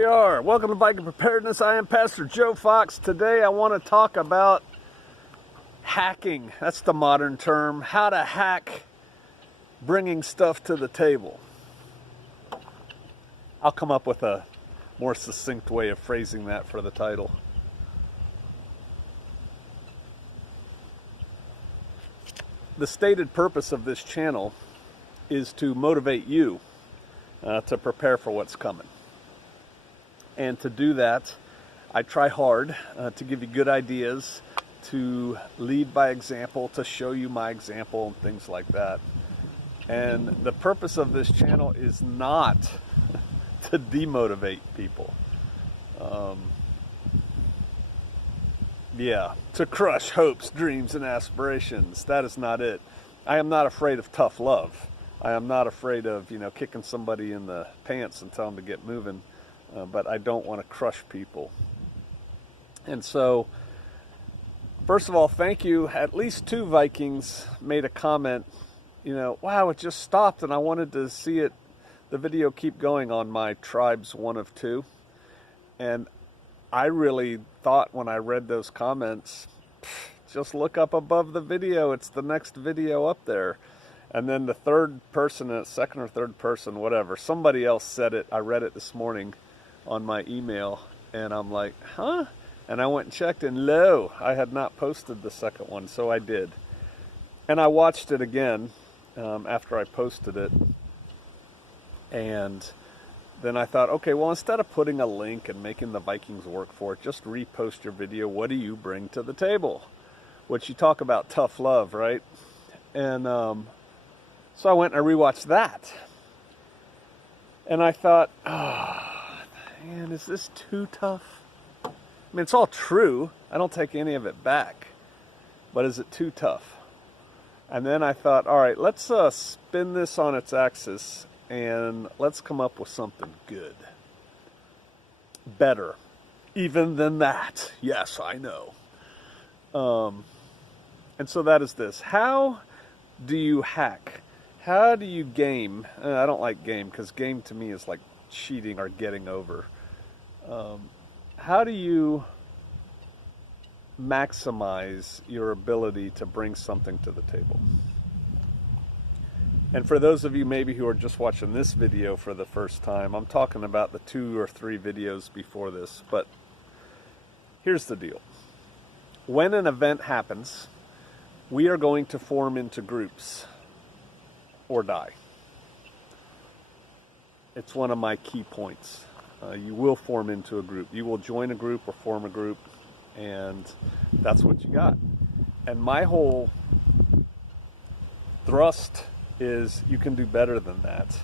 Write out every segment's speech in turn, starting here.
we are. Welcome to Viking Preparedness. I am Pastor Joe Fox. Today I want to talk about hacking. That's the modern term. How to hack bringing stuff to the table. I'll come up with a more succinct way of phrasing that for the title. The stated purpose of this channel is to motivate you to prepare for what's coming. And to do that, I try hard to give you good ideas, to lead by example, to show you my example and things like that. And the purpose of this channel is not to demotivate people. To crush hopes, dreams, and aspirations. That is not it. I am not afraid of tough love. I am not afraid of, kicking somebody in the pants and telling them to get moving. But I don't want to crush people. And so, first of all, thank you. At least 2 Vikings made a comment, wow, it just stopped and I wanted to see the video keep going on my Tribes 1 of 2. And I really thought when I read those comments, just look up above the video. It's the next video up there. And then the third person, second or third person, whatever, somebody else said it. I read it this morning on my email, and I'm like, huh? And I went and checked, and lo, I had not posted the second one, so I did. And I watched it again after I posted it, and then I thought, okay, well, instead of putting a link and making the Vikings work for it, just repost your video. What do you bring to the table? Which you talk about tough love, right? And so I went and I rewatched that, and I thought, man, is this too tough? I mean, it's all true. I don't take any of it back. But is it too tough? And then I thought, all right, let's spin this on its axis and let's come up with something good. Better. Even than that. Yes, I know. And so that is this. How do you hack? How do you game? I don't like game because game to me is like cheating or getting over. How do you maximize your ability to bring something to the table? And for those of you maybe who are just watching this video for the first time, I'm talking about the 2 or 3 videos before this, but here's the deal. When an event happens, we are going to form into groups or die. It's one of my key points. You will form into a group. You will join a group or form a group, and that's what you got. And my whole thrust is you can do better than that,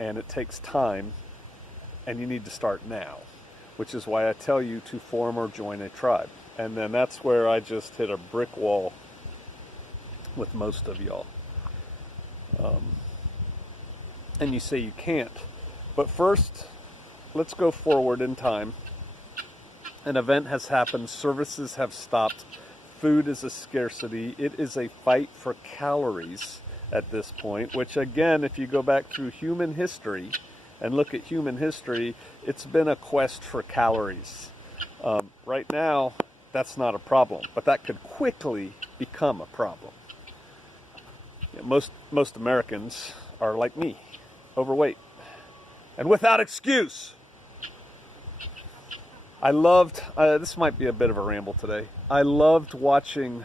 and it takes time, and you need to start now, which is why I tell you to form or join a tribe. And then that's where I just hit a brick wall with most of y'all. And you say you can't. But first, let's go forward in time. An event has happened, services have stopped, food is a scarcity, it is a fight for calories at this point, which again, if you go back through human history and look at human history, it's been a quest for calories. Right now, that's not a problem, but that could quickly become a problem. Most Americans are like me, overweight, and without excuse. I loved, this might be a bit of a ramble today, I loved watching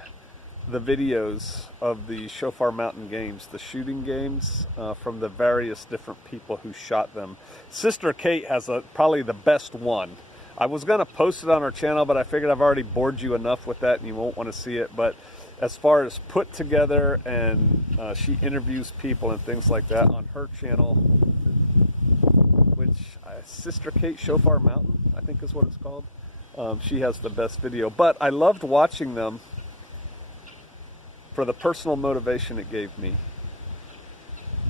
the videos of the Shofar Mountain games, the shooting games, from the various different people who shot them. Sister Kate has probably the best one. I was going to post it on our channel, but I figured I've already bored you enough with that and you won't want to see it. But as far as put together, and she interviews people and things like that on her channel, which Sister Kate Shofar Mountain, I think is what it's called. She has the best video. But I loved watching them for the personal motivation it gave me.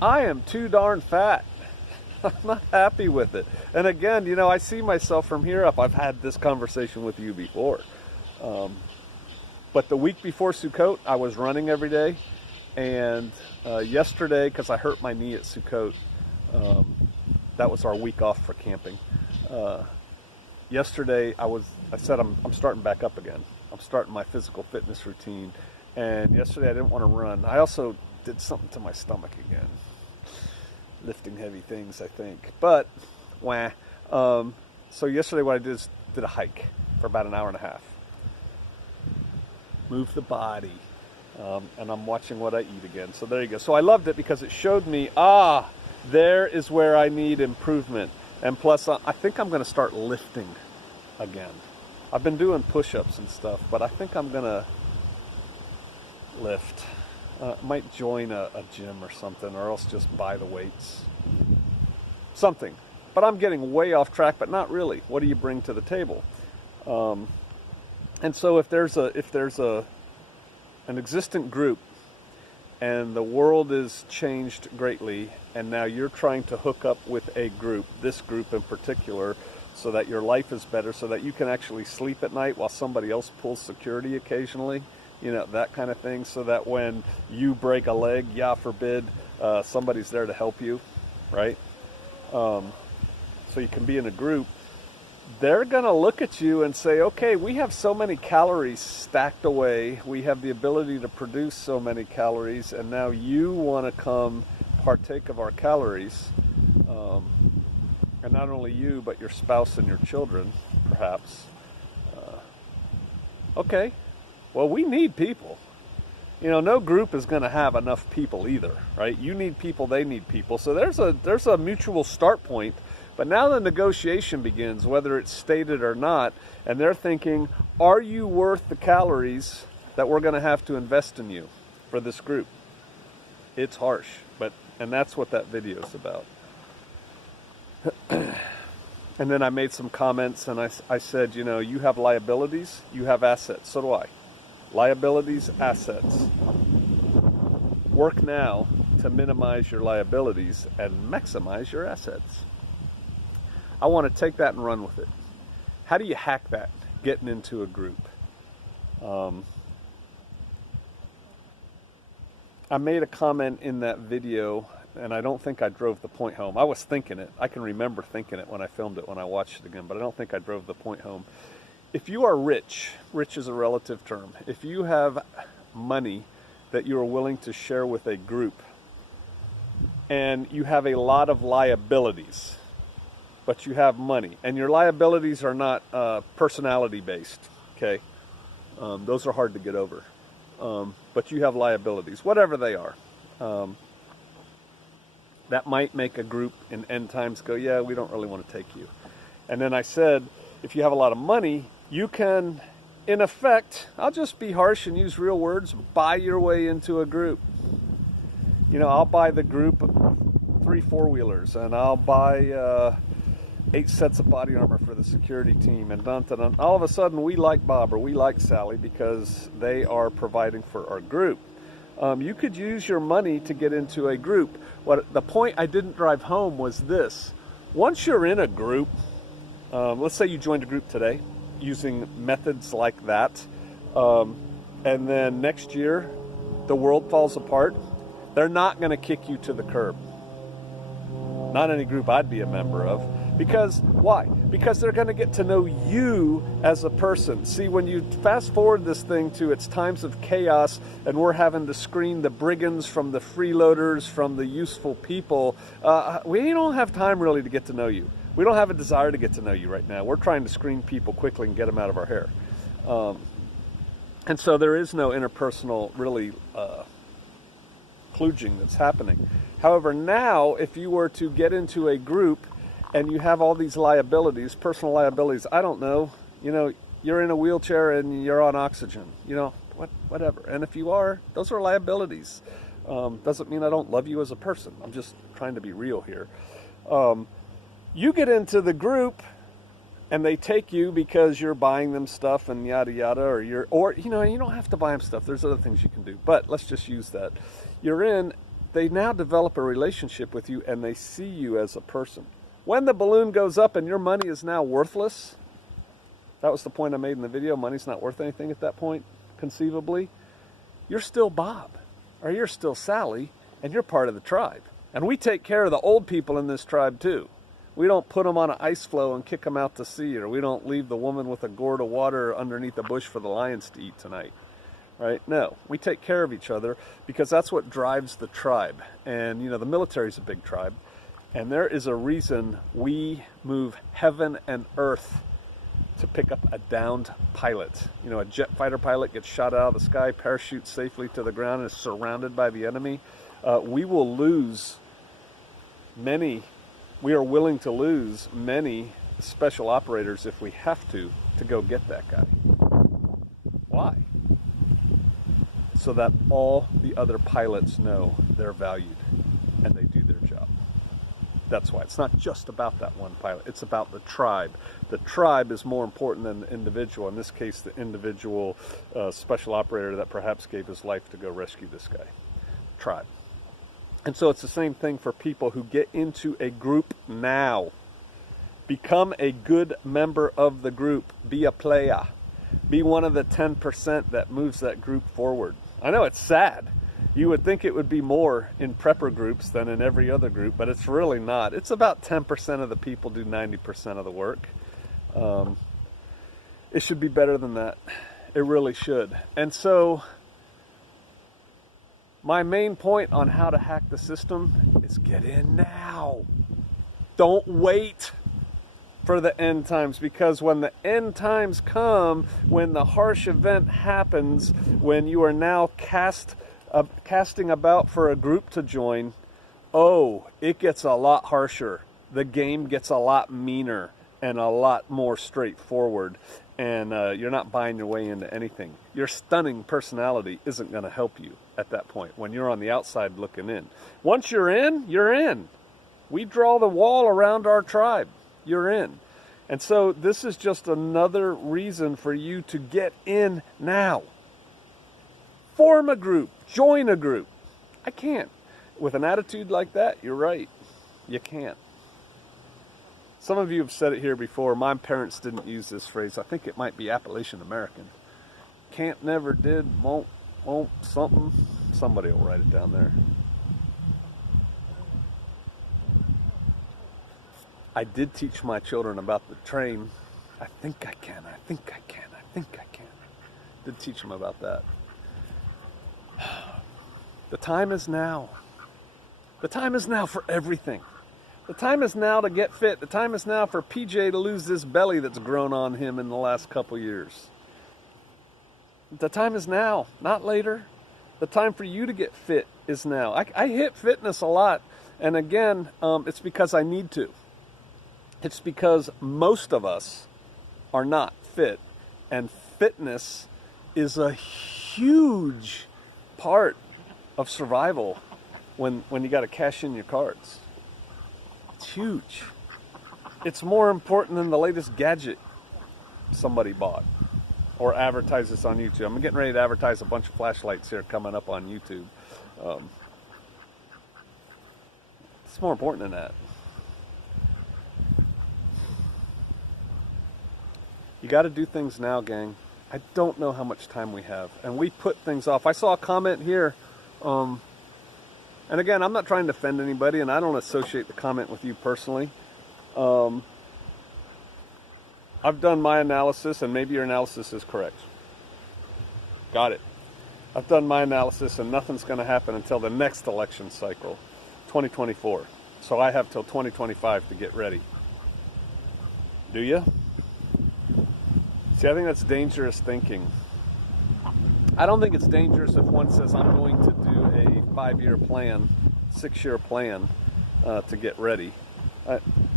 I am too darn fat. I'm not happy with it. And again, I see myself from here up. I've had this conversation with you before. But the week before Sukkot, I was running every day. And yesterday, because I hurt my knee at Sukkot, that was our week off for camping. Yesterday I said I'm starting back up again. I'm starting my physical fitness routine, and yesterday I didn't want to run. I also did something to my stomach again, lifting heavy things, I think. But wah. So yesterday what I did is did a hike for about an hour and a half. Move the body, and I'm watching what I eat again. So there you go. So I loved it because it showed me, there is where I need improvement. And plus, I think I'm going to start lifting again. I've been doing push-ups and stuff, but I think I'm going to lift. Might join a gym or something, or else just buy the weights. Something. But I'm getting way off track, but not really. What do you bring to the table? And so if there's an existent group and the world is changed greatly, and now you're trying to hook up with a group, this group in particular, so that your life is better, so that you can actually sleep at night while somebody else pulls security occasionally, you know, that kind of thing, so that when you break a leg, yeah, forbid, somebody's there to help you, right? So you can be in a group. They're going to look at you and say, okay, we have so many calories stacked away. We have the ability to produce so many calories, and now you want to come partake of our calories. And not only you, but your spouse and your children, perhaps. Okay, well, we need people. You know, no group is going to have enough people either, right? You need people, they need people. So there's a mutual start point. But now the negotiation begins, whether it's stated or not, and they're thinking, are you worth the calories that we're going to have to invest in you for this group? It's harsh, and that's what that video is about. And then I made some comments, and I said, you know, you have liabilities, you have assets, so do I. Liabilities, assets. Work now to minimize your liabilities and maximize your assets. I want to take that and run with it. How do you hack that, getting into a group? I made a comment in that video, and I don't think I drove the point home. I was thinking it. I can remember thinking it when I filmed it, when I watched it again, but I don't think I drove the point home. If you are rich is a relative term. If you have money that you are willing to share with a group, and you have a lot of liabilities, but you have money, and your liabilities are not personality based, okay? Those are hard to get over. But you have liabilities, whatever they are. That might make a group in end times go, yeah, we don't really want to take you. And then I said, if you have a lot of money, you can, in effect, I'll just be harsh and use real words, buy your way into a group. You know, I'll buy the group 3 4-wheelers, and I'll buy 8 sets of body armor for the security team, and all of a sudden we like Bob or we like Sally because they are providing for our group. You could use your money to get into a group. The point I didn't drive home was this. Once you're in a group, let's say you joined a group today using methods like that, and then next year the world falls apart, they're not going to kick you to the curb. Not any group I'd be a member of. Because, why? Because they're going to get to know you as a person. See, when you fast forward this thing to its times of chaos, and we're having to screen the brigands from the freeloaders, from the useful people, we don't have time really to get to know you. We don't have a desire to get to know you right now. We're trying to screen people quickly and get them out of our hair. And so there is no interpersonal, really, kludging that's happening. However, now, if you were to get into a group and you have all these liabilities, personal liabilities, I don't know, you know, you're in a wheelchair and you're on oxygen, you know, whatever. And if you are, those are liabilities. Doesn't mean I don't love you as a person. I'm just trying to be real here. You get into the group and they take you because you're buying them stuff and yada yada, or you know, you don't have to buy them stuff. There's other things you can do, but let's just use that. You're in, they now develop a relationship with you and they see you as a person. When the balloon goes up and your money is now worthless, that was the point I made in the video, money's not worth anything at that point, conceivably, you're still Bob, or you're still Sally, and you're part of the tribe. And we take care of the old people in this tribe too. We don't put them on an ice floe and kick them out to sea, or we don't leave the woman with a gourd of water underneath a bush for the lions to eat tonight, right? No, we take care of each other because that's what drives the tribe. And, you know, the military is a big tribe, and there is a reason we move heaven and earth to pick up a downed pilot. You know, a jet fighter pilot gets shot out of the sky, parachutes safely to the ground, and is surrounded by the enemy. We will lose many. We are willing to lose many special operators if we have to go get that guy. Why? So that all the other pilots know they're valued and they do their job. That's why. It's not just about that one pilot. It's about the tribe. The tribe is more important than the individual. In this case, the individual special operator that perhaps gave his life to go rescue this guy. Tribe. And so it's the same thing for people who get into a group now. Become a good member of the group. Be a player. Be one of the 10% that moves that group forward. I know it's sad. You would think it would be more in prepper groups than in every other group, but it's really not. It's about 10% of the people do 90% of the work. It should be better than that. It really should. And so my main point on how to hack the system is get in now. Don't wait for the end times, because when the end times come, when the harsh event happens, when you are now casting about for a group to join, oh, it gets a lot harsher. The game gets a lot meaner and a lot more straightforward. And you're not buying your way into anything. Your stunning personality isn't going to help you at that point when you're on the outside looking in. Once you're in, you're in. We draw the wall around our tribe. You're in. And so this is just another reason for you to get in now. Form a group. Join a group. I can't. With an attitude like that, you're right. You can't. Some of you have said it here before. My parents didn't use this phrase. I think it might be Appalachian American. Can't, never, did, won't, something. Somebody will write it down there. I did teach my children about the train. I think I can. Did teach them about that. The time is now. The time is now for everything. The time is now to get fit. The time is now for PJ to lose this belly that's grown on him in the last couple years. The time is now, not later. The time for you to get fit is now. I hit fitness a lot. And again, it's because I need to. It's because most of us are not fit. And fitness is a huge part of survival when you got to cash in your cards. It's huge. It's more important than the latest gadget somebody bought or advertises on YouTube. I'm getting ready to advertise a bunch of flashlights here coming up on YouTube. It's more important than that. You got to do things now, gang. I don't know how much time we have, and we put things off. I saw a comment here. And again, I'm not trying to offend anybody, and I don't associate the comment with you personally. I've done my analysis, and maybe your analysis is correct. Got it. I've done my analysis, and nothing's going to happen until the next election cycle, 2024. So I have till 2025 to get ready. Do you? See, I think that's dangerous thinking. I don't think it's dangerous if one says, I'm going to do a 5-year plan, 6-year plan to get ready.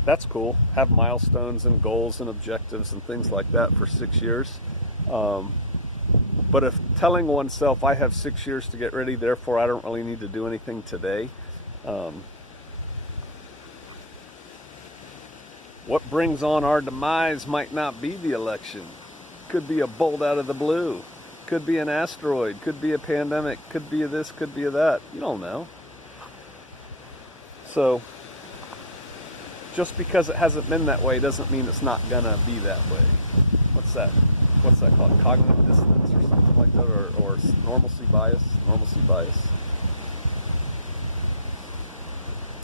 That's cool. Have milestones and goals and objectives and things like that for 6 years. But if telling oneself, I have 6 years to get ready, therefore I don't really need to do anything today. What brings on our demise might not be the election. Could be a bolt out of the blue. Could be an asteroid, could be a pandemic, could be a this, could be a that. You don't know. So, just because it hasn't been that way doesn't mean it's not gonna be that way. What's that? What's that called? Cognitive dissonance or something like that? Or normalcy bias? Normalcy bias.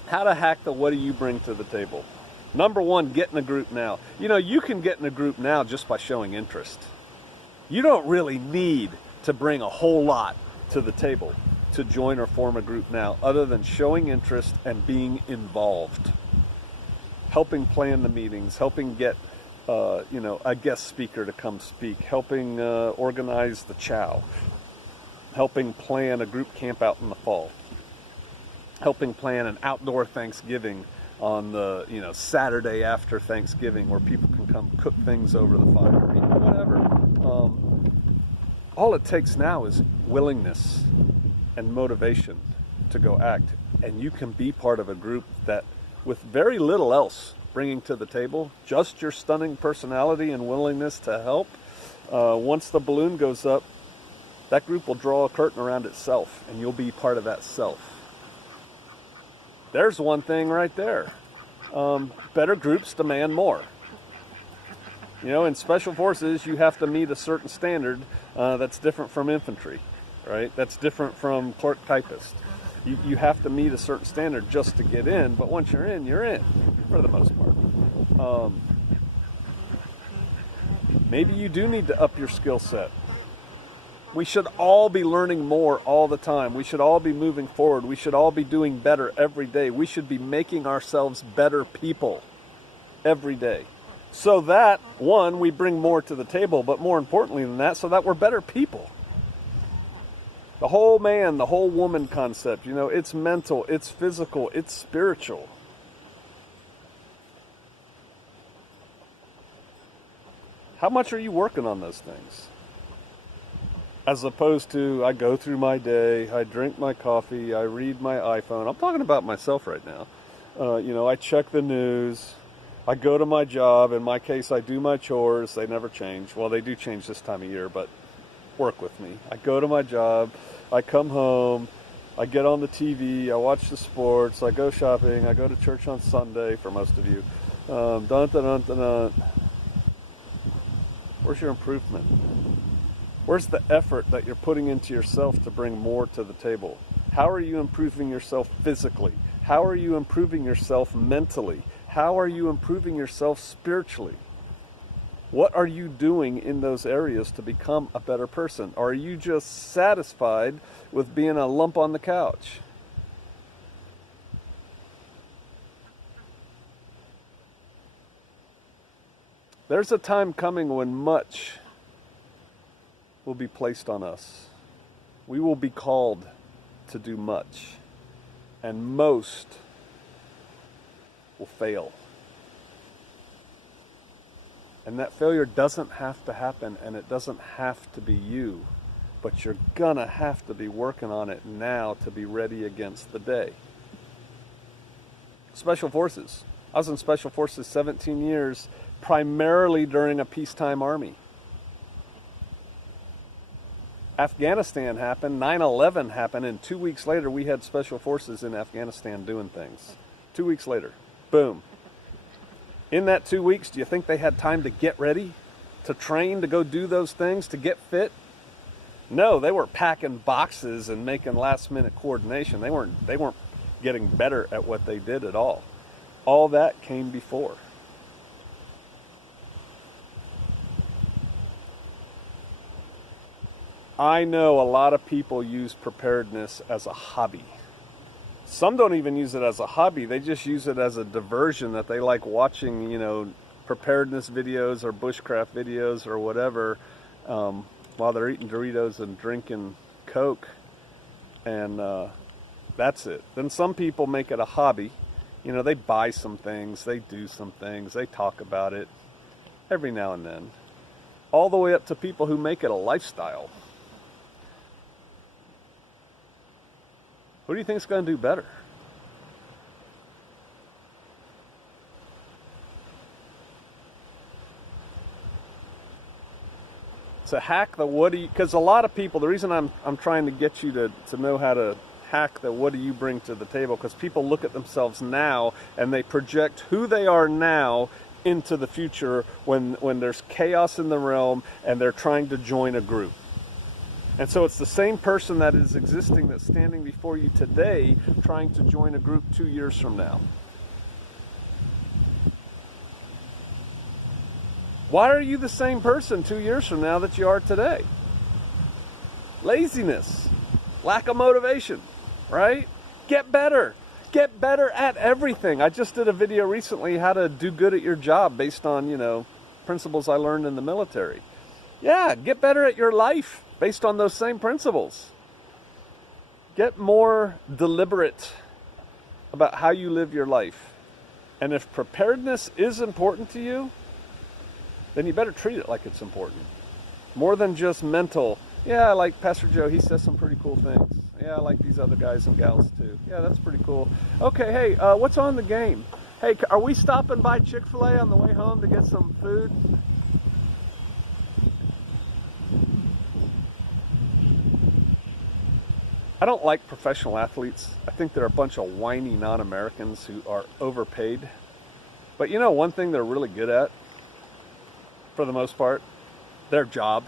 How to hack the what do you bring to the table? Number one, get in a group now. You know, you can get in a group now just by showing interest. You don't really need to bring a whole lot to the table to join or form a group now, other than showing interest and being involved. Helping plan the meetings, helping get a guest speaker to come speak, helping organize the chow, helping plan a group camp out in the fall, helping plan an outdoor Thanksgiving on the Saturday after Thanksgiving, where people can come cook things over the fire, whatever. All it takes now is willingness and motivation to go act, and you can be part of a group that, with very little else bringing to the table, just your stunning personality and willingness to help, once the balloon goes up, that group will draw a curtain around itself, and you'll be part of that self. There's one thing right there. Better groups demand more. In Special Forces, you have to meet a certain standard that's different from infantry, right? That's different from clerk typist. You have to meet a certain standard just to get in, but once you're in, for the most part. Maybe you do need to up your skill set. We should all be learning more all the time. We should all be moving forward. We should all be doing better every day. We should be making ourselves better people every day. So that, one, we bring more to the table, but more importantly than that, so that we're better people. The whole man, the whole woman concept, it's mental, it's physical, it's spiritual. How much are you working on those things? As opposed to, I go through my day, I drink my coffee, I read my iPhone. I'm talking about myself right now. I check the news, I go to my job. In my case, I do my chores. They never change. Well, they do change this time of year, but work with me. I go to my job, I come home, I get on the TV, I watch the sports, I go shopping, I go to church on Sunday for most of you. Where's your improvement? Where's the effort that you're putting into yourself to bring more to the table? How are you improving yourself physically? How are you improving yourself mentally? How are you improving yourself spiritually? What are you doing in those areas to become a better person? Or are you just satisfied with being a lump on the couch? There's a time coming when much will be placed on us. We will be called to do much, and most will fail. And that failure doesn't have to happen, and it doesn't have to be you, but you're gonna have to be working on it now to be ready against the day. Special Forces. I was in Special Forces 17 years, primarily during a peacetime army. Afghanistan happened, 9/11 happened, and 2 weeks later we had Special Forces in Afghanistan doing things. 2 weeks later, boom. In that 2 weeks, do you think they had time to get ready, to train, to go do those things, to get fit? No, they were packing boxes and making last-minute coordination. They weren't getting better at what they did at all. All that came before. I know a lot of people use preparedness as a hobby. Some don't even use it as a hobby. They just use it as a diversion that they like watching, preparedness videos or bushcraft videos or whatever, while they're eating Doritos and drinking Coke. And that's it. Then some people make it a hobby. They buy some things, they do some things, they talk about it every now and then. All the way up to people who make it a lifestyle. Who do you think is going to do better? To hack the what do you, because a lot of people, the reason I'm trying to get you to know how to hack the what do you bring to the table, because people look at themselves now and they project who they are now into the future when there's chaos in the realm and they're trying to join a group. And so it's the same person that is existing that's standing before you today trying to join a group 2 years from now. Why are you the same person 2 years from now that you are today? Laziness, lack of motivation, right? Get better. Get better at everything. I just did a video recently how to do good at your job based on, principles I learned in the military. Yeah, get better at your life based on those same principles. Get more deliberate about how you live your life. And if preparedness is important to you, then you better treat it like it's important. More than just mental, yeah, like Pastor Joe, he says some pretty cool things. Yeah, I like these other guys and gals too. Yeah, that's pretty cool. Okay, hey, what's on the game? Hey, are we stopping by Chick-fil-A on the way home to get some food? I don't like professional athletes. I think they're a bunch of whiny non-Americans who are overpaid. But one thing they're really good at, for the most part, their job.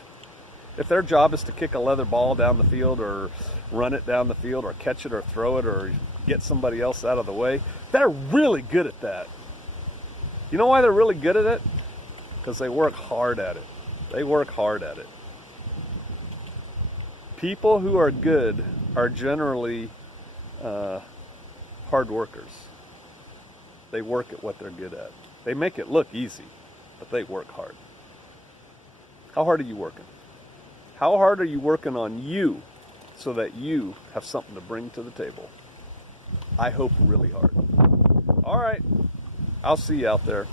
If their job is to kick a leather ball down the field or run it down the field or catch it or throw it or get somebody else out of the way, they're really good at that. You know why they're really good at it? Because they work hard at it. They work hard at it. People who are good are generally hard workers. They work at what they're good at. They make it look easy, but they work hard. How hard are you working? How hard are you working on you so that you have something to bring to the table? I hope really hard. All right. I'll see you out there.